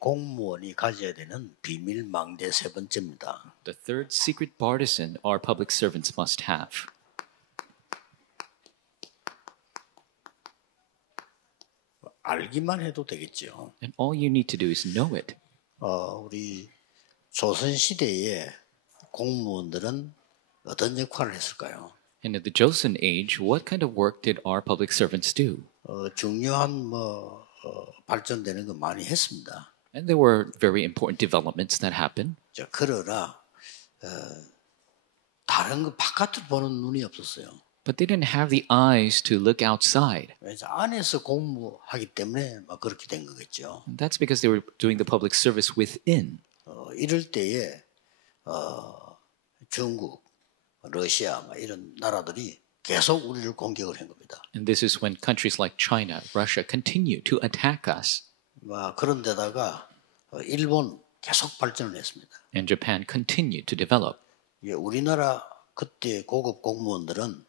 공무원이 가져야 되는 비밀 망대 세 번째입니다. The third secret partisan our public servants must have. 알기만 해도 되겠죠. And all you need to do is know it. 우리 조선 시대에 공무원들은 어떤 역할을 했을까요? And in the Joseon age, what kind of work did our public servants do? 중요한 발전되는 거 많이 했습니다. And there were very important developments that happened. 그러나 다른 거 바깥을 보는 눈이 없었어요. But they didn't have the eyes to look outside. 그래서 안에서 공부하기 때문에 막 그렇게 된 거겠죠. And that's because they were doing the public service within. 이럴 때에 중국, 러시아 이런 나라들이 계속 우리를 공격을 한 겁니다. And this is when countries like China, Russia continue to attack us. 그런 데다가 일본 계속 발전을 했습니다. And Japan continued to develop. 우리나라 그때 고급 공무원들은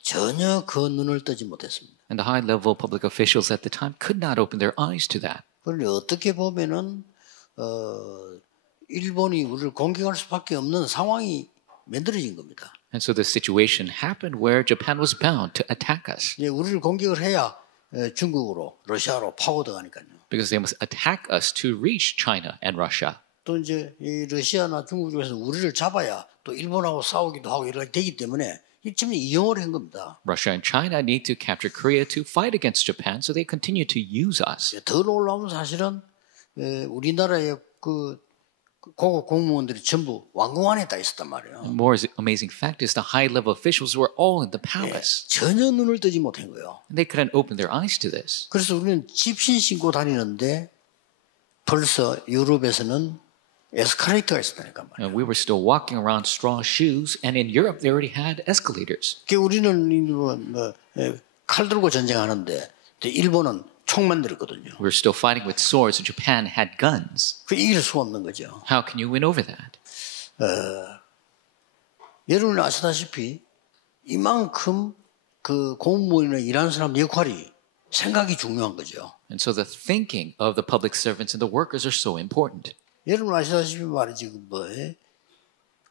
전혀 그 눈을 뜨지 못했습니다. And the high-level public officials at the time could not open their eyes to that. 그런데 어떻게 보면은 일본이 우리를 공격할 수밖에 없는 상황이 만들어진 겁니다. And so the situation happened where Japan was bound to attack us. 우리를 공격을 해야 중국으로, 러시아로 파고들어가니까요. Because they must attack us to reach China and Russia. 또 이제 이 러시아나 중국 쪽에서 우리를 잡아야 또 일본하고 싸우기도 하고 이렇게 되기 때문에 지금 이용을 한 겁니다. Russia and China need to capture Korea to fight against Japan, so they continue to use us. 더 놀라운 사실은 우리나라의 그 고급 공무원들이 전부 왕궁 안에 다 있었단 말이에요. The more amazing fact is the high-level officials were all in the palace. 전혀 눈을 뜨지 못한 거예요. And they couldn't open their eyes to this. 그래서 우리는 집신 신고 다니는데 벌써 유럽에서는 에스컬레이터가 있었다니까 말이에요. And we were still walking around straw shoes, and in Europe they already had escalators. 우리는 칼 들고 전쟁하는데 일본은 총만 들었거든요. We were still fighting with swords, and Japan had guns. 이길 수 없는 거죠. How can you win over that? 여러분이 아시다시피 이만큼 그 공무원이나 일하는 사람 역할이 생각이 중요한 거죠. And so the thinking of the public servants and the workers are so important. 여러분 아시다시피 말이지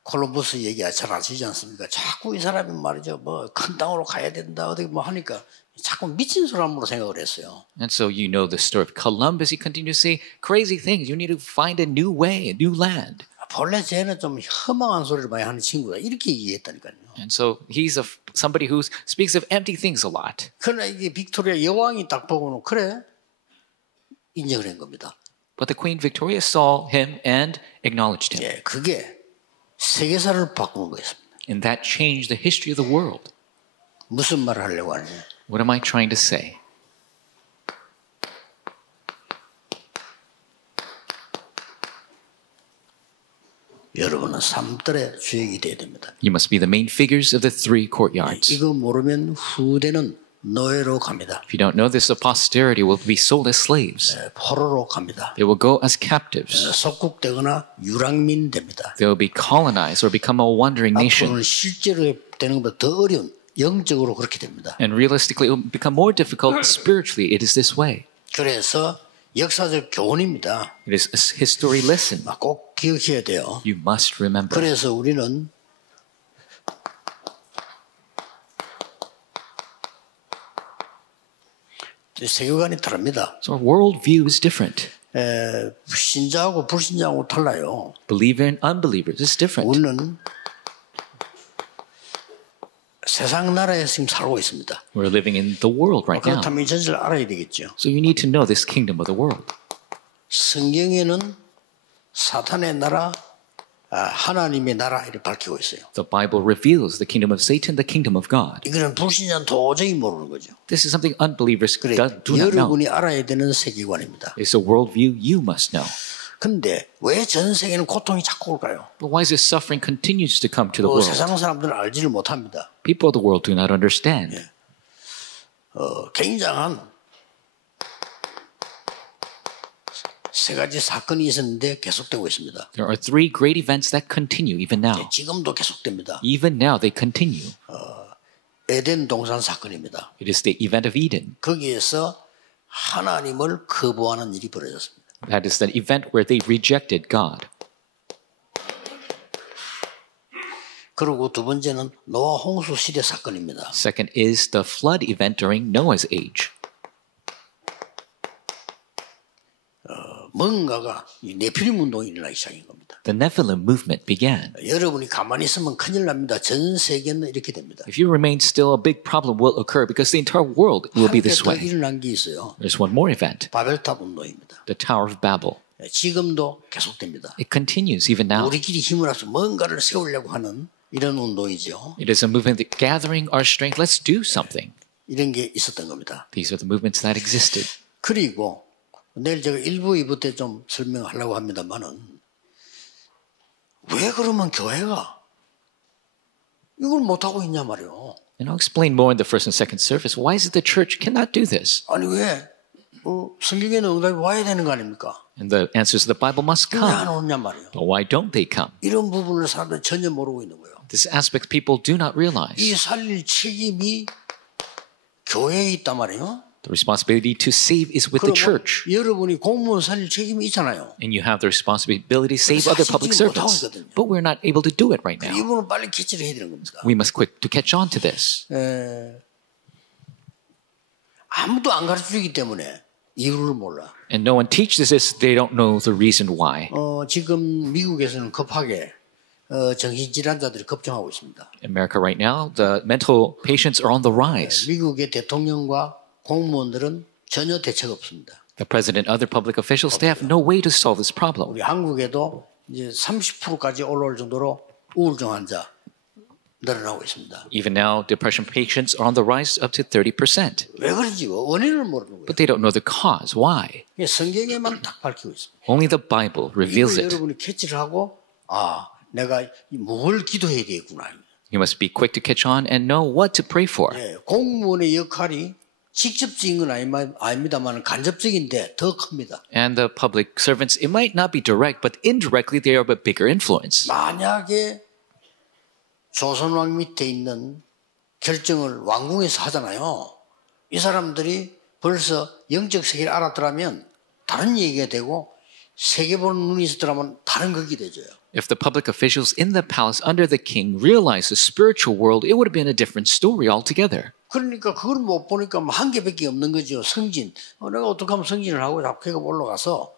콜럼버스 얘기 잘 아시지 않습니까? 자꾸 이 사람이 말이죠 큰 땅으로 가야 된다 어떻게 하니까 자꾸 미친 사람으로 생각을 했어요. And so you know the story of Columbus. He continued to say crazy things. You need to find a new way, a new land. 본래 쟤는 좀 허망한 소리를 많이 하는 친구다 이렇게 얘기했다니까요. And so he's somebody who speaks of empty things a lot. 그러나 이게 빅토리아 여왕이 딱 보고는 그래 인정을 한 겁니다. But the Queen Victoria saw him and acknowledged him. 그게 세계사를 바꾸는 거였습니다. And that changed the history of the world. 무슨 말을 하려고 하느냐? What am I trying to say? 여러분은 삼들의 주역이 돼야 됩니다. You must be the main figures of the three courtyards. 이거 모르면 후대는 노예로 갑니다. If you don't know this, the posterity will be sold as slaves. 포로로 갑니다. They will go as captives. 속국되거나 유랑민 됩니다. They will be colonized or become a wandering nation. 앞으로는 실제로 되는 것보다 더 어려운 영적으로 그렇게 됩니다. And realistically, it will become more difficult spiritually. It is this way. 그래서 역사적 교훈입니다. It is a history lesson. 꼭 기억해야 돼요. You must remember. 그래서 우리는 세계관이 다릅니다. So our worldview is different. 신자하고 불신자하고 달라요. Believer and unbelievers is different. 우리는 세상 나라에 지금 살고 있습니다. We're living in the world right now. 그렇다면 이 전체를 알아야 되겠죠. So you need to know this kingdom of the world. 성경에는 사탄의 나라, 하나님의 나라 이렇게 밝히고 있어요. The Bible reveals the kingdom of Satan, the kingdom of God. 이거는 불신자는 도저히 모르는 거죠. This is something unbelievers 그래, do not know. 여러분이 알아야 되는 세계관입니다. It's a worldview you must know. 근데 왜 전 세계는 고통이 자꾸 올까요? But why is this suffering continues to come to the world? 세상 사람들은 알지를 못합니다. People of the world do not understand. 굉장한 세 가지 사건이 있었는데 계속되고 있습니다. There are three great events that continue even now. 지금도 계속됩니다. Even now they continue. 에덴 동산 사건입니다. It is the event of Eden. 거기에서 하나님을 거부하는 일이 벌어졌습니다. That is the event where they rejected God. 그리고 두 번째는 노아 홍수 시대 사건입니다. Second is the flood event during Noah's age. 뭔가가 이 네피림 운동이 일어나기 시작인 겁니다. The Nephilim movement began. 여러분이 가만히 있으면 큰일 납니다. 전 세계는 이렇게 됩니다. If you remain still, a big problem will occur because the entire world will be this 더 way. 일어난 게 있어요. There's one more event, 바벨탑 운동입니다. the Tower of Babel. 지금도 계속됩니다. It continues even now. 우리끼리 힘을 합쳐 뭔가를 세우려고 하는 이런 운동이죠. It is a movement that gathering our strength, let's do something. 이런 게 있었던 겁니다. These are the movements that existed. 그리고 내일 제가 1부, 2부 때 좀 설명하려고 합니다만은 왜 그러면 교회가 이걸 못하고 있냐 말이요. And I'll explain more in the first and second service. Why is it the church cannot do this? 아니 왜 성경에는 응답이 와야 되는 거 아닙니까? And the answers of the Bible must 왜 안 come. 오냐 말이요. But why don't they come? 이런 부분을 사람들이 전혀 모르고 있는 거예요. This aspect people do not realize. 이 살릴 책임이 교회에 있단 말이에요. The responsibility to save is with the church. 여러분이 공무원 살릴 책임이 있잖아요. And you have the responsibility to save other public servants. But we're not able to do it right now. 이분은 빨리 캐치를 해야 되는 겁니다. We must quick to catch on to this. 아무도 안 가르쳐주기 때문에 이유를 몰라. And no one teaches this, they don't know the reason why. 지금 미국에서는 급하게 정신질환자들이 급증하고 있습니다. In America right now, the mental patients are on the rise. 미국의 대통령과 공무원들은 전혀 대책 없습니다. The president and other public officials, they have no way to solve this problem. 우리 한국에도 이제 30%까지 올라올 정도로 우울증 환자 늘어나고 있습니다. Even now, depression patients are on the rise up to 30%. 왜 그런지 원인을 모르는 거예요. But they don't know the cause. Why? 성경에만 딱 밝히고 있습니다. Only the Bible reveals 이걸 it. 여러분이 캐치를 하고 내가 뭘 기도해야 되겠구나. You must be quick to catch on and know what to pray for. 공무원의 역할이 직접적인 건 아닙니다만 간접적인데 더 큽니다. And the public servants, it might not be direct, but indirectly they are a bigger influence. 만약에 조선왕 밑에 있는 결정을 왕궁에서 하잖아요. 이 사람들이 벌써 영적 세계를 알았더라면 다른 얘기가 되고 세계 보는 눈이 있었더라면 다른 극이 되죠. If the public officials in the palace under the king realized the spiritual world, it would have been a different story altogether. 그러니까 그걸 못 보니까 한 개밖에 없는 거죠. 승진. 내가 어떻게 하면 승진을 하고 잡혀가 올라가서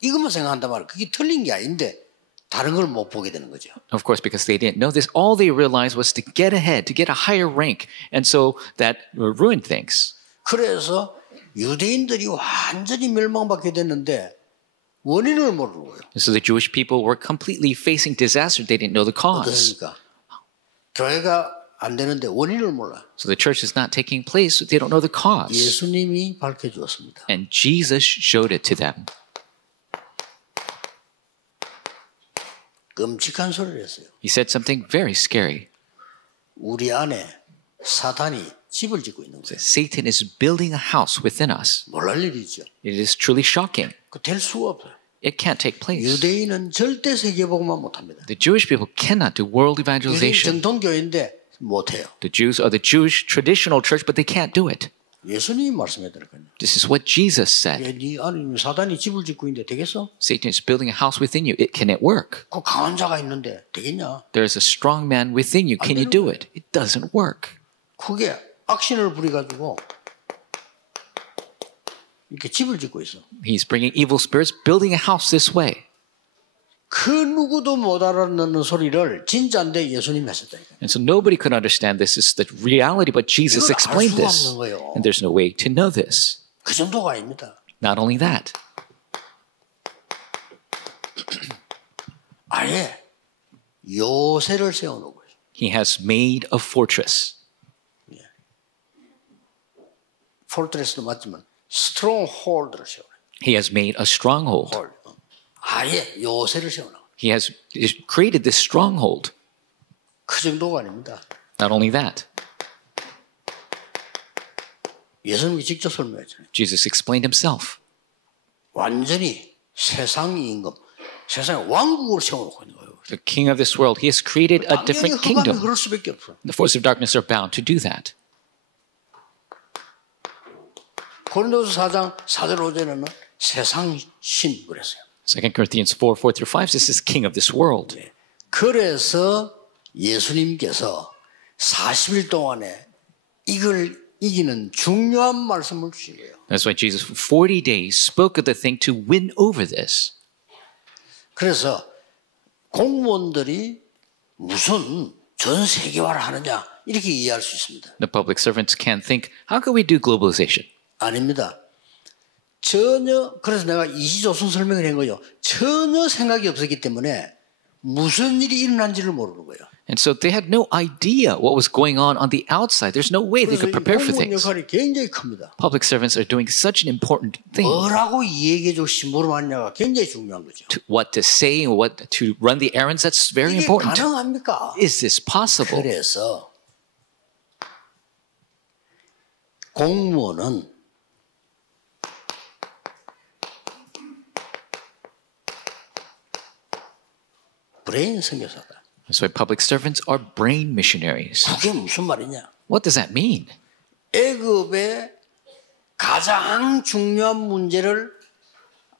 이것만 생각한단 말이에요. 그게 틀린 게 아닌데 다른 걸 못 보게 되는 거죠. Of course, because they didn't know this, all they realized was to get ahead, to get a higher rank, and so that ruined things. 그래서 유대인들이 완전히 멸망받게 됐는데 원인을 모르는 거예요. And so the Jewish people were completely facing disaster. They didn't know the cause. 어떻습니까? 교회가 안 되는데 원인을 몰라. So the church is not taking place. They don't know the cause. 예수님이 밝혀주었습니다. And Jesus showed it to them. 끔찍한 소리를 했어요. He said something very scary. 우리 안에 사탄이 집을 짓고 있는 거예요. Satan is building a house within us. 놀랄 일이죠. It is truly shocking. 그 될 수가 없어요. It can't take place. 유대인은 절대 세계복음만 못합니다. The Jewish people cannot do world 유대인 evangelization. 정통교회인데 못해요. The Jews are the Jewish traditional church, but they can't do it. 예수님이 말씀했더라고요. This is what Jesus said. 네 안에 사단이 집을 짓고 있는데 되겠어? Satan is building a house within you. Can it work? 그 강한 자가 있는데 되겠냐? There is a strong man within you. Can you do it? It doesn't work. 그게 악신을 부려가지고 이렇게 집을 짓고 있어. He's bringing evil spirits, building a house this way. 그 누구도 못 알아듣는 소리를 진짜인데 예수님이 하셨다니까. And so nobody could understand this. This is the reality, but Jesus 이걸 알 explained 수가 this. 없는 거예요. And there's no way to know this. 그 정도가 아닙니다. Not only that, 아예 요새를 세워놓은 거예요. he has made a fortress. 폴트레스도 맞지만 스트롱홀드를 세워놔요. He has made a stronghold. 아예 요새를 세워놔요. He has created this stronghold. 그 정도가 아닙니다. Not only that, 예수님이 직접 설명했잖아요. Jesus explained himself. 완전히 세상 임금, 세상의 왕국을 세워놓고 있는 거예요. The king of this world, he has created a different 당연히 흑암이 kingdom. 그럴 수밖에 없어. The forces of darkness are bound to do that. 고린도서 4장 4절 5절에는 세상 신 그랬어요. 2 Corinthians 4, 4 through 5 says, this is king of this world. 그래서 예수님께서 40일 동안에 이걸 이기는 중요한 말씀을 주신 거예요. That's why Jesus for 40 days spoke of the thing to win over this. 그래서 공무원들이 무슨 전 세계화를 하느냐 이렇게 이해할 수 있습니다. The public servants can think, how can we do globalization? 아닙니다. 전혀 그래서 내가 이시조선 설명을 한 거죠. 전혀 생각이 없었기 때문에 무슨 일이 일어난지를 모르는 거예요. And so they had no idea what was going on the outside. There's no way they 그래서 could 이 prepare for 공무원 things. 역할이 굉장히 큽니다. Public servants are doing such an important thing. 뭐라고 얘기해 줄지 모르겠냐가 굉장히 중요한 거죠. What to say and what to run the errands, that's very 이게 important. 가능합니까? Is this possible? 그래서 공무원은 브레인 선교사다. That's why public servants are brain missionaries. 그게 무슨 말이냐? What does that mean? 애굽의 가장 중요한 문제를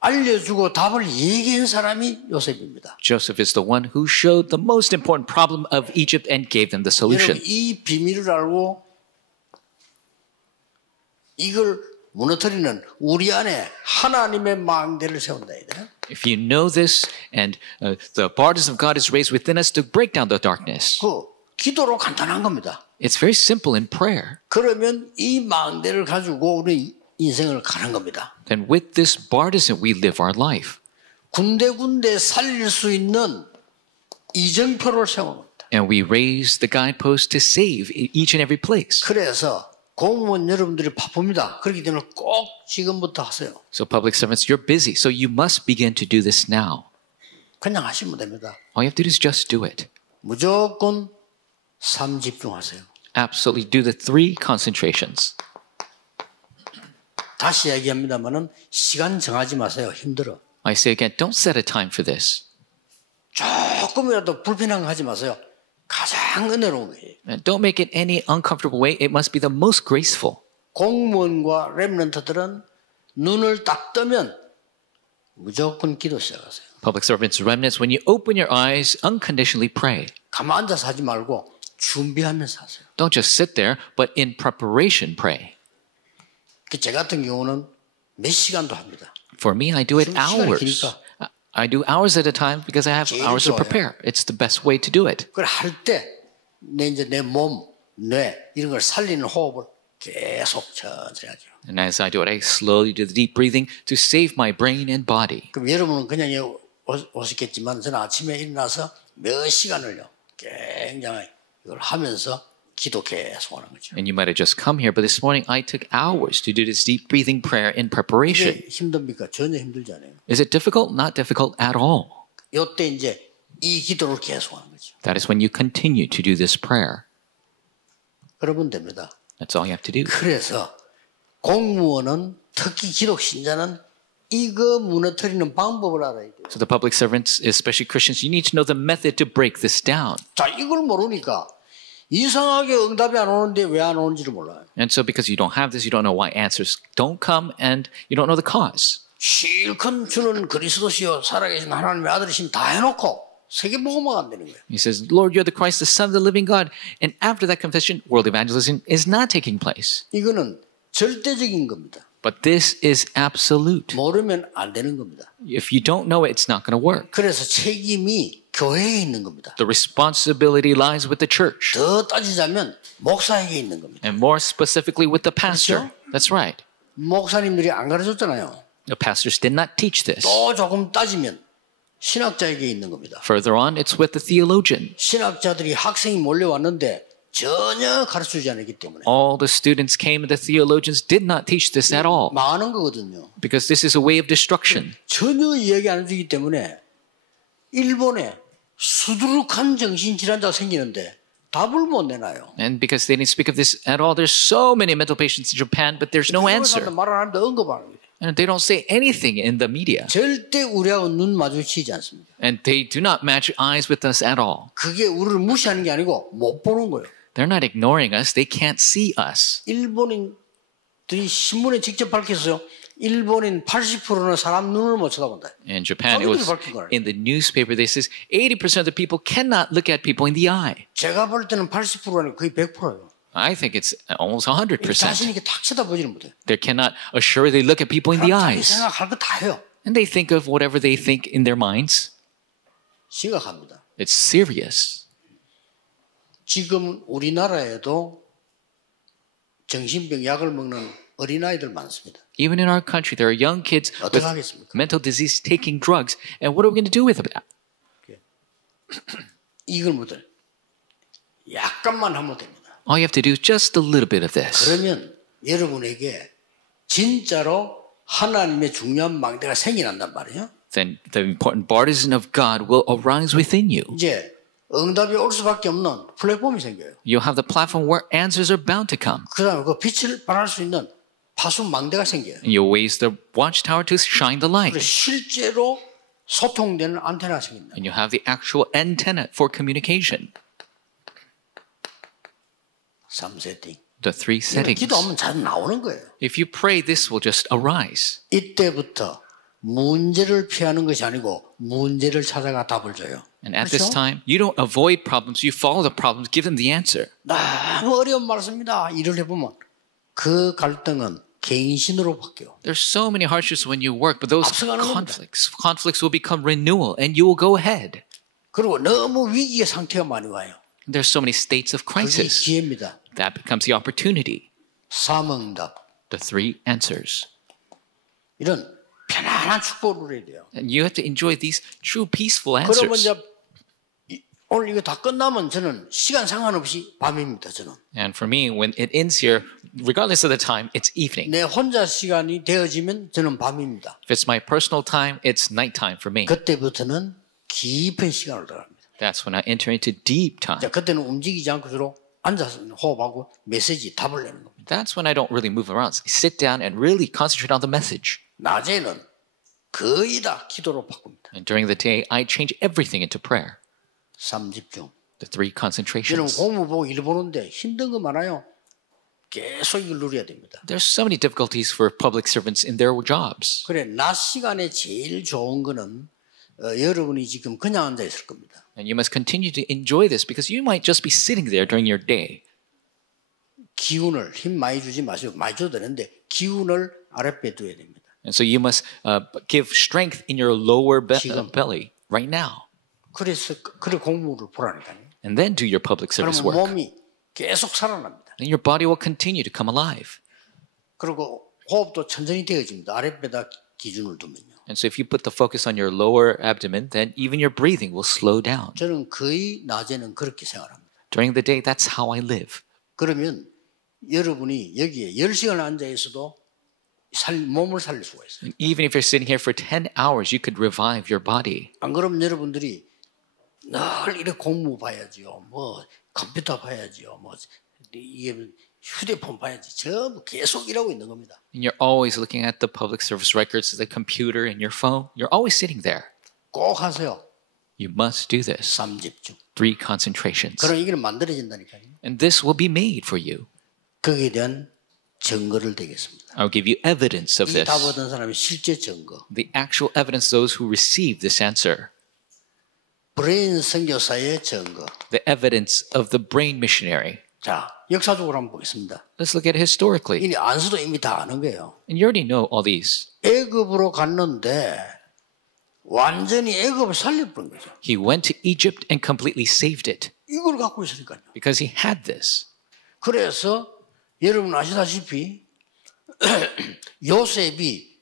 알려주고 답을 얘기한 사람이 요셉입니다. Joseph is the one who showed the most important problem of Egypt and gave them the solution. 여러분 이 비밀을 알고 이걸 무너뜨리는 우리 안에 하나님의 망대를 세운다. If you know this and the borders of God is raised within us to break down the darkness. 그 기도로 간단한 겁니다. It's very simple in prayer. 그러면 이 망대를 가지고 우리 인생을 가는 겁니다. Then with this partisan we live our life. 군데군데 살릴 수 있는 이정표를 세우는 겁니다. And we raise the guidepost to save each and every place. 그래서 공무원 여러분들이 바쁩니다. 그렇기 때문에 꼭 지금부터 하세요. So public servants, you're busy, so you must begin to do this now. 그냥 하시면 됩니다. All you have to do is just do it. 무조건 3 집중하세요. Absolutely do the 3 concentrations. 다시 얘기합니다만은 시간 정하지 마세요. 힘들어. I say again, don't set a time for this. 조금이라도 불편한 거 하지 마세요. 가장 은혜로운 거예요. And don't make it any uncomfortable way. It must be the most graceful. 공무원과 렘넌트들은 눈을 딱 뜨면 무조건 기도 시작하세요. Public servants, remnants, when you open your eyes, unconditionally pray. 가만 앉아서 하지 말고 준비하면서 하세요. Don't just sit there, but in preparation pray. 제 같은 경우는 몇 시간도 합니다. For me, I do it 시간이 hours. 기니까. I do hours at a time because I have 제일 hours to 좋아요. prepare. It's the best way to do it. 그걸 할 때 내 몸, 뇌 이런 걸 살리는 호흡을 계속 천천히 하죠. And as I do it, I slowly do the deep breathing to save my brain and body. 그럼 여러분은 그냥 오셨겠지만 저는 아침에 일어나서 몇 시간을요 굉장히 이걸 하면서 기도 계속 하는 거죠. And you might have just come here, but this morning I took hours to do this deep breathing prayer in preparation. 이게 힘듭니까? 전혀 힘들지 않아요. Is it difficult? Not difficult at all. 이때 이제 이 기도를 계속 하는 거죠. That is when you continue to do this prayer. 그러면 됩니다. That's all you have to do. 그래서 공무원은 특히 기독 신자는 이거 무너뜨리는 방법을 알아야 돼요. So the public servants, especially Christians, you need to know the method to break this down. 자, 이걸 모르니까 이상하게 응답이 안 오는데 왜 안 오는지를 몰라요. And so because you don't have this, you don't know why answers don't come and you don't know the cause. 실컷 주는 그리스도시요 살아계신 하나님의 아들이신 다 해놓고 세계복음화가 안 되는 거예요. He says, Lord, you're the Christ, the Son of the living God. And after that confession, world evangelism is not taking place. 이거는 절대적인 겁니다. But this is absolute. 모르면 안 되는 겁니다. If you don't know it, it's not going to work. 그래서 책임이 교회에 있는 겁니다. The responsibility lies with the church. 더 따지자면 목사에게 있는 겁니다. And more specifically with the pastor. That's right. 목사님들이 안 가르쳤잖아요. The pastors did not teach this. 또 조금 따지면 신학자에게 있는 겁니다. Further on, it's with the theologian. 신학자들이 학생이 몰려왔는데 전혀 가르쳐주지 않았기 때문에 All the students came and the theologians did not teach this at all. 망하는 거거든요. Because this is a way of destruction. 전혀 이야기 안 해주기 때문에 일본에 수두룩한 정신질환자가 생기는데 답을 못 내놔요. And because they didn't speak of this at all, there's so many mental patients in Japan, but there's no answer. 말을 하는데 언급하는 거예요. And they don't say anything in the media. 절대 우리하고 눈 마주치지 않습니다. And they do not match eyes with us at all. 그게 우리를 무시하는 게 아니고 못 보는 거예요. They're not ignoring us. They can't see us. 일본인들이 신문에 직접 밝혔어요. 일본인 80%는 사람 눈을 못 쳐다본다. In Japan, it was 밝힌 거예요. in the newspaper. They says 80% of the people cannot look at people in the eye. 제가 볼 때는 80%는 거의 100%예요. I think it's almost 100%. 자신 있게 탁 쳐다보지는 못해요. They cannot assuredly look at people in the 자기 eyes. 생각할 거 다 해요. And they think of whatever they think in their minds. 심각합니다. It's serious. 지금 우리나라에도 정신병 약을 먹는 어린아이들 많습니다. Even in our country, there are young kids 어떻게 with 하겠습니까? mental disease taking drugs. And what are we going to do with that? 이걸 못해. 약간만 하면 됩니다. All you have to do is just a little bit of this. 그러면 여러분에게 진짜로 하나님의 중요한 망대가 생겨난단 말이에요. Then the important partisan of God will arise within you. 이제 응답이 올 수밖에 없는 플랫폼이 생겨요. You'll have the platform where answers are bound to come. 그 다음에 그 빛을 발할 수 있는 파수 망대가 생겨요. And you'll raise the watchtower to shine the light. 그래서 실제로 소통되는 안테나가 생긴다. And you'll have the actual antenna for communication. 3세팅. The three settings. 기도하면 잘 나오는 거예요. If you pray, this will just arise. 이때부터 문제를 피하는 것이 아니고 문제를 찾아가 답을 줘요. And at this 그렇죠? time, you don't avoid problems, you follow the problems, give them the answer. 너무 어려운 말씀입니다. 일을 해보면 그 갈등은 갱신으로 바뀌어. There's so many hardships when you work, but those 앞서가는 conflicts will become renewal, and you will go ahead. 그리고 너무 위기의 상태가 많이 와요. There's so many states of 그게 crisis. 기회입니다. That becomes the opportunity. 사명답. The three answers. 이런 편안한 축복을 누려야 돼요. And you have to enjoy these true peaceful 그러면 answers. 이제 오늘 이거 다 끝나면 저는 시간 상관없이 밤입니다. 저는. And for me, when it ends here, regardless of the time, it's evening. 내 혼자 시간이 되어지면 저는 밤입니다. If it's my personal time, it's nighttime for me. 그때부터는 깊은 시간을 들어갑니다. That's when I enter into deep time. 자, 그때는 움직이지 않고 주로 앉아서 호흡하고 메시지 답을 내는 겁니다. That's when I don't really move around. I sit down and really concentrate on the message. 낮에는 거의 다 기도로 바꿉니다. And during the day, I change everything into prayer. 3집중. The three 저는 concentrations. 공무 보고 일 보는데 힘든 거 많아요. 계속 이걸 누려야 됩니다. There's so many difficulties for public servants in their jobs. 그래, 낮 시간에 제일 좋은 거는 여러분이 지금 그냥 앉아 있을 겁니다. And you must continue to enjoy this because you might just be sitting there during your day. 기운을 힘 많이 주지 마시고 많이 줘도 되는데 기운을 아랫배에 둬야 됩니다. And so you must give strength in your lower 지금. belly right now. 그래서 그래 공무를 보라니까요. And then do your public service 그러면 work. 몸이 계속 살아납니다. And your body will continue to come alive. 그리고 호흡도 천천히 되어집니다. 아랫배다 기준을 두면요. And so if you put the focus on your lower abdomen, then even your breathing will slow down. 저는 거의 낮에는 그렇게 생활합니다. During the day, that's how I live. 그러면 여러분이 여기에 10시간 앉아 있어도 몸을 살릴 수가 있어요. And even if you're sitting here for 10 hours, you could revive your body. 안 그러면 여러분들이 늘 이렇게 공무 봐야지요. 뭐 컴퓨터 봐야지요. 뭐 이게 휴대폰 봐야지. 전부 계속 일하고 있는 겁니다. And you're always looking at the public service records, the computer, and your phone. You're always sitting there. 꼭 하세요. You must do this. 3집중. Three concentrations. 그럼 이게 만들어진다니까요. And this will be made for you. 거기에 대한 증거를 대겠습니다. I'll give you evidence of 이 this. 답 얻은 사람의 실제 증거. The actual evidence, those who receive this answer. 브레인 선교사의 증거. The evidence of the brain missionary. 자, 역사적으로 한번 보겠습니다. Let's look at it historically. 이 안수도 이미 다 아는 거예요. And you already know all these. 애굽으로 갔는데 완전히 애굽을 살려버린 거죠. He went to Egypt and completely saved it 이걸 갖고 있으니까요. because he had this. 그래서 여러분 아시다시피 요셉이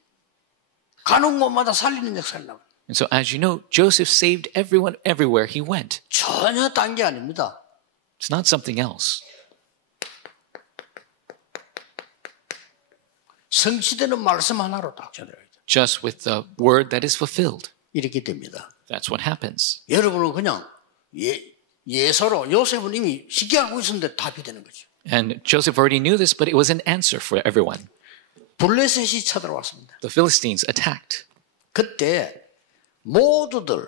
가는 곳마다 살리는 역사를 나와요. And so as you know, Joseph saved everyone everywhere he went. 전혀 딴 게 아닙니다. It's not something else. 성취되는 말씀 하나로 딱 전해요. Just with the word that is fulfilled. 이렇게 됩니다. That's what happens. 여러분은 그냥 예서로 요셉은 이미 쉽게 알고 있었는데 답이 되는 거죠. And Joseph already knew this, but it was an answer for everyone. 블레셋이 쳐들어왔습니다. The Philistines attacked. 그때 모두들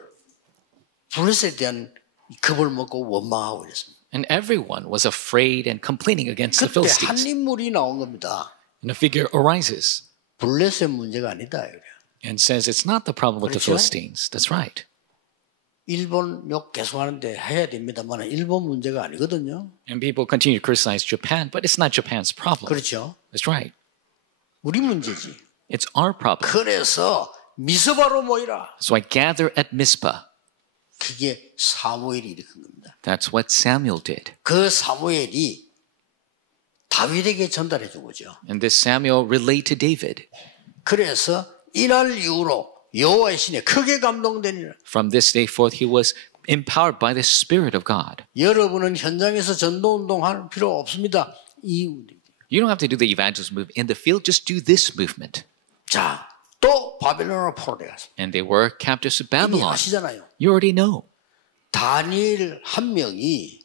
블레셋에 대한 겁을 먹고 원망하고 이랬습니다. And everyone was afraid and complaining against the 그때 한 Philistines. 인물이 나온 겁니다. And a figure arises. 블레셋 문제가 아니다. 그래요. And says it's not the problem with the 그렇죠? Philistines. That's right. 일본 욕 계속하는데 해야 됩니다만 일본 문제가 아니거든요. And people continue to criticize Japan, but it's not Japan's problem. 그렇죠. That's right. 우리 문제지. It's our problem. 그래서 미스바로 모이라. So I gather at Mizpah. 그게 사무엘이 일으킨 겁니다. That's what Samuel did. 그 사무엘이 다윗에게 전달해 준 거죠. And this Samuel relayed to David. 그래서 이날 이후로 여호와의 신에 크게 감동되니라. From this day forth, he was empowered by the Spirit of God. 여러분은 현장에서 전도운동 할 필요 없습니다. You don't have to do the evangelism move in the field. Just do this movement. 자, 또 바벨론으로 포로되었어. And they were captives of 이미 Babylon. 아시잖아요. You already know. 다니엘 한 명이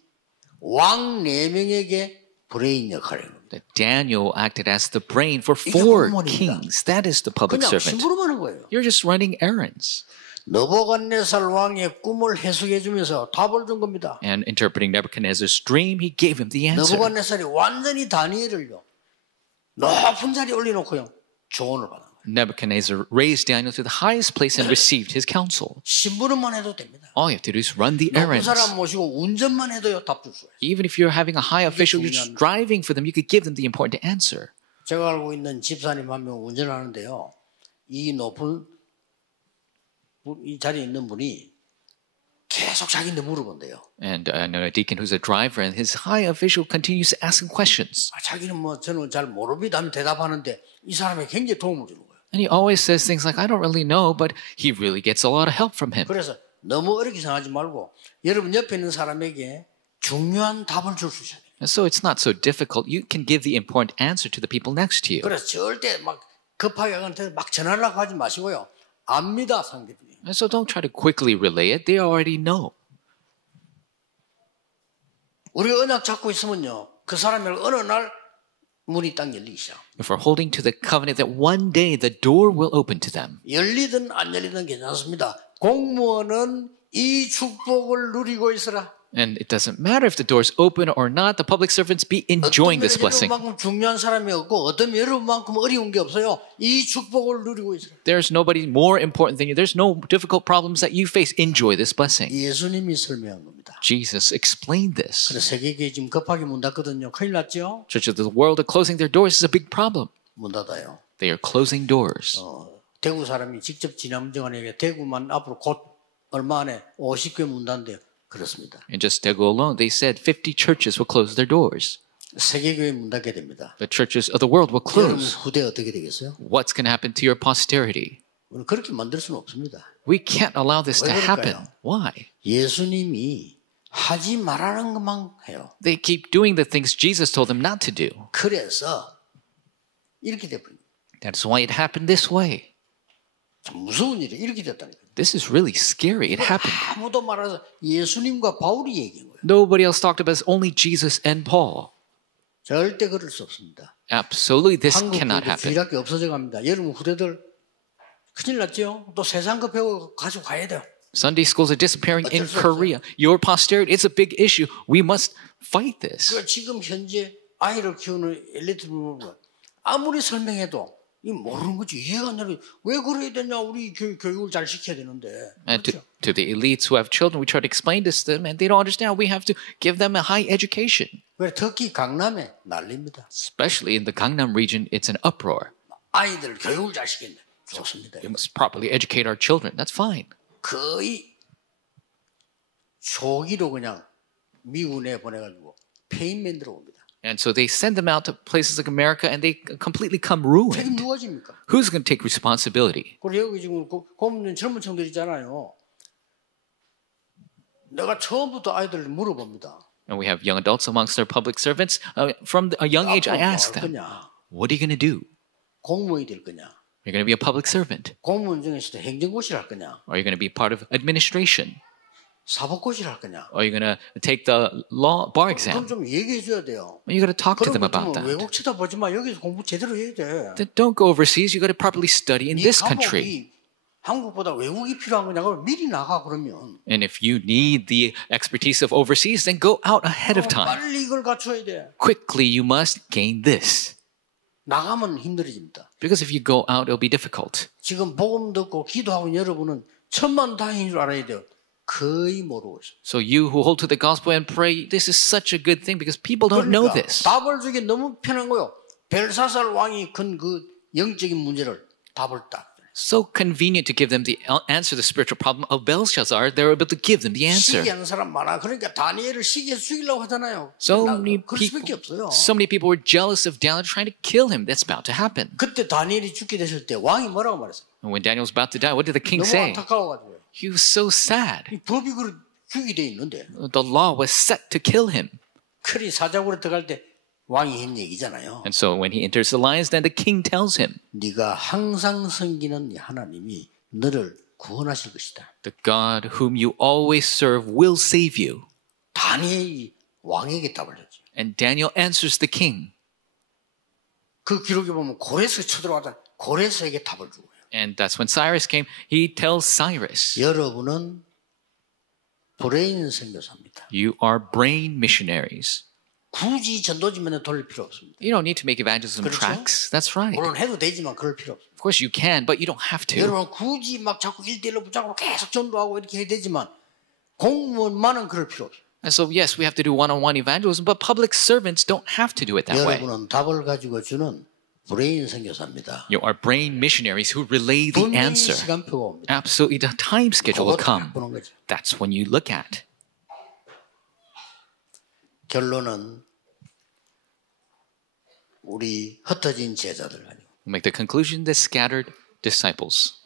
왕 4명에게 브레인 역할을 합니다. That Daniel acted as the brain for 이게 4 공무원입니다. kings. That is the public 그냥 servant. 심부름 하는 거예요. You're just running errands 느부갓네살 왕의 꿈을 해석해 주면서 답을 준 겁니다. and interpreting Nebuchadnezzar's dream. He gave him the answer. 느부갓네살이 완전히 다니엘을요 높은 자리에 올려놓고요 조언을 받은 거예요. Nebuchadnezzar raised Daniel to the highest place and received his counsel. 심부름만 해도 됩니다. All you have to do is run the 높은 errands. 사람 모시고 운전만 해도요 답 줄 수 있어요. Even if you're having a high official, you're just driving for them, you could give them the important answer. 제가 알고 있는 집사님 한 명 운전하는데요. 이 높은 이 자리에 있는 분이 계속 자기한테 물어본대요. And I know a deacon who's a driver, and his high official continues asking questions. 자기는 뭐 저는 잘 모릅니다 하면 대답하는데 이 사람이 굉장히 도움을 주는 거예요. And he always says things like, I don't really know, but he really gets a lot of help from him. 그래서 너무 어렵게 생각하지 말고 여러분 옆에 있는 사람에게 중요한 답을 줄 수 있어야 돼요. And so it's not so difficult. You can give the important answer to the people next to you. 그래서 절대 막 급하게 막 전하려고 하지 마시고요. 압니다 상대편이. And so don't try to quickly relay it. They already know. 우리 언약 잡고 있으면요. 그 사람을 어느 날 문이 딱 열리기 시작. If we're holding to the covenant that one day the door will open to them. 열리든 안 열리든 괜찮습니다. 공무원은 이 축복을 누리고 있으라. And it doesn't matter if the door's open or not, the public servants be enjoying this blessing. 여러분만큼 중요한 사람이 없고 어떤 여러분만큼 어려운 게 없어요. 이 축복을 누리고 있으라. There's nobody more important than you. There's no difficult problems that you face. Enjoy this blessing. 예수님이 설명한 겁니다. Jesus explained this. 그래서 세계교회 지금 급하게 문 닫거든요. 큰일 났죠? Churches of the world are closing their doors. This is a big problem. 문 닫아요. They are closing doors. 대구 사람이 직접 지남정한에게 대구만 앞으로 곧 얼마 안에 50개 문 닫는데요. 그렇습니다. In just Daegu alone, they said 50 churches will close their doors. 세계교회 문 닫게 됩니다. The churches of the world will 여러분 close. 후대 어떻게 되겠어요? What's going to happen to your posterity? 우리는 그렇게 만들 수는 없습니다. We can't allow this to 왜 happen. 그럴까요? Why? 예수님이 하지 말라는 것만 해요. They keep doing the things Jesus told them not to do. 그래서 이렇게 돼버립니다. That's why it happened this way. 참 무서운 일이 이렇게 됐다니까요. This is really scary. It happened. 아무도 말하서 예수님과 바울이 얘기한 거예요. Nobody else talked about it, only Jesus and Paul. 절대 그럴 수 없습니다. Absolutely, this 한국 cannot 교회도 happen. 주일학교 없어져 갑니다. 여러분 후대들 큰일 났죠? 또 세상 거 배워 가지고 가야 돼요. Sunday schools are disappearing in 어쩔 수 없어요. Korea. Your posterity, it's a big issue. We must fight this. 그 지금 현재 아이를 키우는 엘리트 부분 아무리 설명해도 이 모르는 거지 이해가 안 되는 거지. 왜 그래야 되냐? 우리 교육을 잘 시켜야 되는데. And 그렇죠? to the elites who have children, we try to explain this to them, and they don't understand. We have to give them a high education. 왜 특히 강남에 난립니다. Especially in the Gangnam region, it's an uproar. 아이들 교육을 잘 시킨다. 좋습니다. We must properly educate our children. That's fine. 거의 조기로 그냥 미국 내 보내가지고 폐인 만들어 옵니다. And so they send them out to places like America, and they completely come 책임 ruined. 누가 집니까? Who's going to take responsibility? 그리고 여기 지금 고문된 젊은 청들 있잖아요. 내가 처음부터 아이들을 물어봅니다. And we have young adults amongst our public servants. From a young age, I ask them, 거냐? what are you going to do? 공무원이 될 거냐? You're going to be a public servant. 공무원 중에서도 행정고시를 할 거냐? Or you're going to be part of administration. 사법고시를 할 거냐? Or you're going to take the law bar 그럼 exam. 좀 얘기해 줘야 돼요. You got to talk to 그런 them about 것도 that. 외국 쳐다보지 마. 여기서 공부 제대로 해야 돼. Then don't go overseas. You got to properly study in 네 this country. 과목이 한국보다 외국이 필요한 거냐? 그럼 미리 나가 그러면. And if you need the expertise of overseas, then go out ahead of time. 빨리 이걸 갖춰야 돼. Quickly, you must gain this. 나가면 힘들어집니다. Because if you go out, it'll be difficult. 지금 복음 듣고 기도하고 있는 여러분은 천만다행인 줄 알아야 돼요. 거의 모르고 있어요. So you who hold to the gospel and pray, this is such a good thing because people don't know this. 답을 주기 너무 편한 거요. 벨사살 왕이 건 그 영적인 문제를 답을 딱. So convenient to give them the answer to the spiritual problem of Belshazzar. They're able to give them the answer. 시기하는 사람 많아. 그러니까 다니엘을 시기해서 죽이려고 하잖아요. So many 그럴 수밖에 없어요. people were jealous of Daniel, trying to kill him. That's about to happen. 그때 다니엘이 죽게 됐을 때 왕이 뭐라고 말했어요? And when Daniel was about to die, what did the king 너무 say? 안타까워가지고. He was so sad. 이 법이 그렇게 규정이 돼 있는데. The law was set to kill him. 칼이 사자굴에 들어갈 때 왕이 한 얘기잖아요. And so when he enters the lions, then the king tells him, 네가 항상 섬기는 하나님이 너를 구원하실 것이다. the God whom you always serve will save you. 다니엘이 왕에게 답을 줬죠. And Daniel answers the king. 그 기록에 보면 고레스 쳐들어가다 고레스에게 답을 주고요. And that's when Cyrus came. He tells Cyrus, 여러분은 브레인 선교사입니다. you are brain missionaries. 굳이 전도지면에 돌릴 필요 없습니다. You don't need to make evangelism 그렇죠? tracks. That's right. 물론 해도 되지만 그럴 필요 없습니다. Of course you can, but you don't have to. 여러분 굳이 막 자꾸 1대1로 붙잡고 계속 전도하고 이렇게 해야 되지만 공무원만은 그럴 필요 없어요. And so yes, we have to do one-on-one evangelism, but public servants don't have to do it that way. 여러분은 답을 가지고 주는 브레인 선교사입니다. You are brain missionaries who relay the 분명히 answer. 시간표가 옵니다. Absolutely, the time schedule will 그거 come. 딱 보는 거죠. That's when you look at. 결론은 우리 흩어진 제자들 아니고 We'll make the conclusion: the scattered disciples.